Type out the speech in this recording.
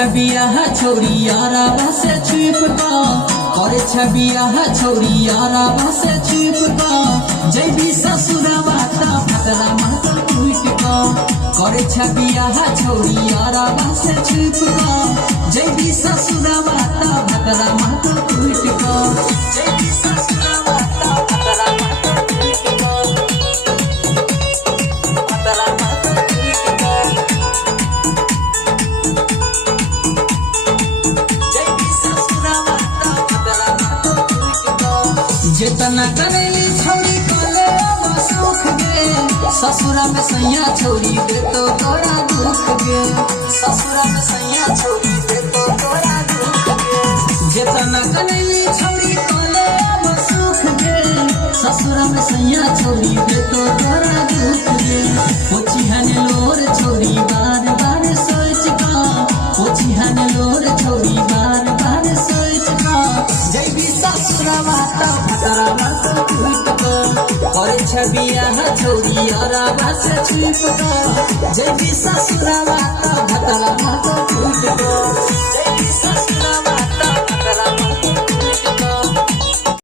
छबिया छोरी यारा से छुप का करे छबिया छोरी यारा से छुप का जैबी ससुरवा ता भतरा माता टूट का करे छबिया छोरी यारा से छुप का जैबी ससुरवा ता भतरा माता टूट का जैबी ससुरवा ता भतरा माता टूट का भतरा माता टूट का जितना करेली छोरी कले सुख गे ससुरा में सैया छोरी दे तो तोरा दुख गे ससुरा में सैया छोरी दे तो तोरा दुख गे जितना करेली छोरी कले सुख गे ससुरा में सैया छोरी दे तो तोरा दुख गे पोछी हने लोर छोरी बार बार सोच का पोछी हने लोर छोरी बार बार सोच का जैबी ससुरवा ता भतरा माता टूट का करे छबिया छोरी यारा से छुप का जैबी ससुरवा